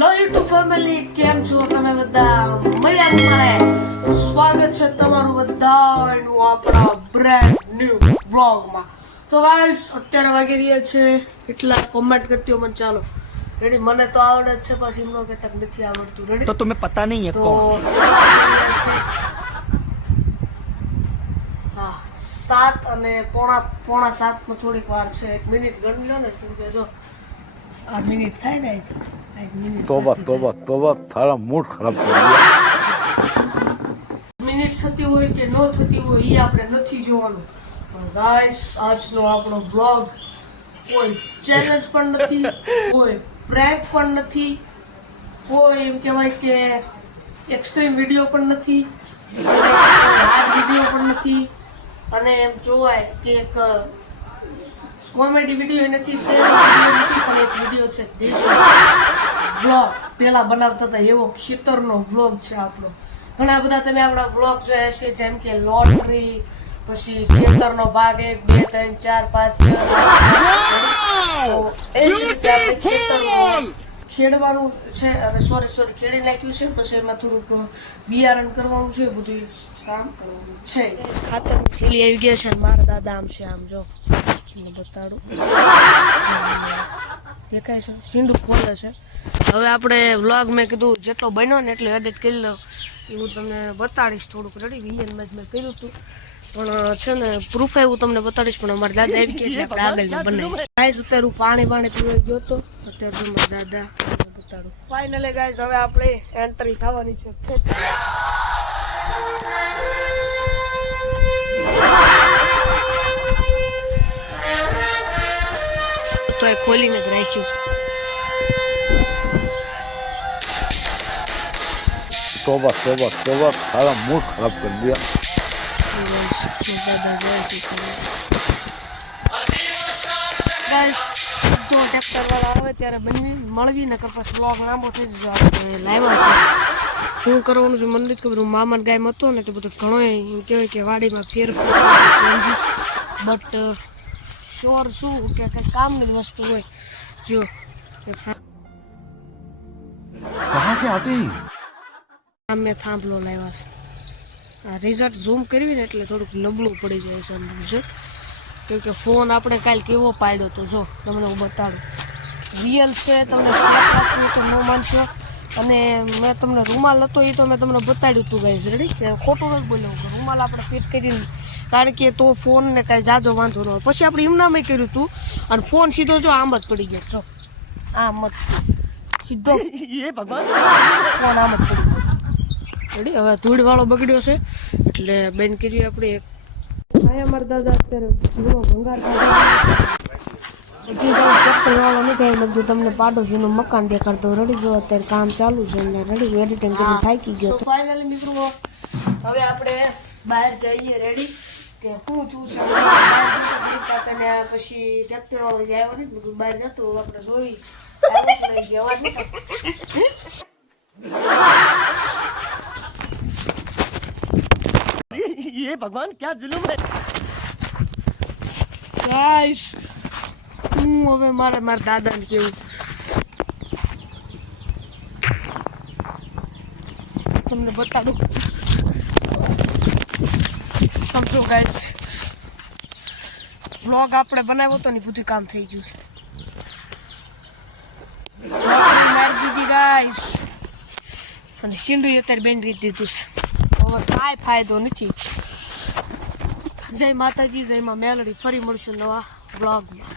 Hello YouTube family, કેમ છો તમે બધા? મજામાં. સ્વાગત છે તમારું બધાનું આપણા બ્રેન્ડ ન્યુ વ્લોગમાં. તો ગાઈસ અત્યારે વાગી રહ્યા છે એટલા કોમેન્ટ કરતી મને ચાલો રેડી. મને તો આવડે જ છે, પછી એમનો કે તક નથી આવડતું રેડી. तो तुम्हें पता नहीं है તો कौन હા 7 અને પોણા 7 થોડીક વાર છે. 1 મિનિટ ગણી લો ને, કેમ કે જો આ મિનિટ થાય ને, 1 મિનિટ तोबा तोबा तोबा थारा मूड खराब कर दिया। મિનિટ થતી હોય કે ન થતી હોય એ આપણે નથી જોવાનું. પણ ગાઈસ આજનો આપણો વ્લોગ કોઈ ચેલેન્જ પણ નથી, કોઈ પ્રેન્ક પણ નથી, કોઈ એમ કહેવાય કે એક્સ્ટ્રીમ વિડીયો પણ નથી, અને કોઈ હાર્ડ વિડીયો પણ નથી, અને એમ જોવાય કે એક કોમેડી વિડીયો નથી, શેર વિડીયો નથી, પણ એક વિડીયો છે દેશી વ્લોગ પેલા બનાવતા હતા એવો ખેતરનો વ્લોગ છે આપણો. ઘણા બધા તમે આપણા વ્લોગ જોયા છે, જેમ કે લોટરી, પછી ખેતરનો ભાગ 1 2 3 4 5 6 એ જ રીતે આપણે ખેતરમાં ખેડવાનું છે, અને સોરી ખેડી નાખ્યું છે, પછી એમાં થોડુંક બિયારણ કરવાનું છે, બધું કામ કરવાનું છે. ખાતરની થેલી આવી ગયા છે, અને મારા દાદા આમ છે, આમ જો બતાડું દેખાય છે, સીંડું ખોલે છે. હવે આપણે વ્લોગ મેં કીધું જેટલો બન્યો ને એટલો એડિટ કરી લો, એ હું તમને બતાડીશ થોડુંક રેડી. વિલિયનમાં જ મેં કર્યું હતું, પણ છે ને પ્રૂફ એવું તમને બતાડીશ, પણ અમારા દાદા આવી ગયા છે આપણે આગળ બનાવી. ગાઈસ અત્યારે હું પાણી પીવા ગયો હતો, અત્યારે હું મારા દાદા બતાડું. ફાઇનલી ગાઈસ હવે આપણે એન્ટ્રી થવાની છે. તો એ ખોલીને જ રાખ્યું છે. तोबा तोबा तोबा थारा मूड खराब कर दिया। જો ટ્રેક્ટર વાળા આવે ત્યારે મળવી ને પછી બ્લોગ લાંબો થઈ જજો. આપણે લાવ્યા છે, શું કરવાનું છે મને નથી ખબર. હું મામાને ગાયમ હતો ને તો બધું ઘણો એમ કહેવાય કે વાડીમાં ફેરફાર ચેન્જીસ, બટ શ્યોર શું કે કંઈ કામની વસ્તુ હોય. જો कहाँ से आते हैं? મેં થાંભલો લાવ્યા છે. આ રિઝલ્ટ ઝૂમ કરવી ને એટલે થોડુંક નબળું પડી જાય છે રિઝલ્ટ, કેમ કે ફોન આપણે કાલે કેવો પાડ્યો હતો. જો તમને હું બતાડું, રિયલ છે. તમને ફેક તો ન માનશો. અને મેં તમને રૂમાલ હતો એ તો મેં તમને બતાડ્યું હતું ગાઈઝ રેડી, કે ખોટું નથી બોલ્યું. રૂમાલ આપણે ફિટ કરીને, કારણ કે તો ફોનને કાંઈ જાજો વાંધો ન હોય. પછી આપણે એમનામાં કર્યું હતું, અને ફોન સીધો જો આમ જ પડી ગયો. જો આમ જ સીધો ये भगवान ફોન આમ જ પડી ગયો રેડી. હવે ધૂળ વાળો બગડ્યો છે એટલે બેન કરી આપણે એક અમારા દાદા અત્યારે ભંગાર હજી ટ્રેક્ટર વાળો નથી આવ્યો. મેં તમને પાડોશીનું મકાન દેખાડતો રેડી. જો અત્યારે કામ ચાલુ છે ને રેડી, એડિટિંગ કરીને થાકી ગયો. તો ફાઇનલી મિત્રો હવે આપણે બહાર જઈએ રેડી, કે શું છું છે પછી ટ્રેક્ટર વાળો જે આવ્યો ને બધું બહાર જતો આપણે જોઈ જવા નહીં. ये भगवान क्या जुलूम है। ગાઈસ હું હવે મારા દાદાને કેવું તમને બતાડું. સમજો ગાઈસ, વ્લોગ આપણે બનાવ્યો તો ને બધું કામ થઈ ગયું છે. મારી દીધી ગાઈસ, અને સિંધુ અત્યારે બેન કરી દીધું છે. હવે કાંઈ ફાયદો નથી. જય માતાજી, જય માં મેલડી. ફરી મળશું નવા બ્લોગમાં.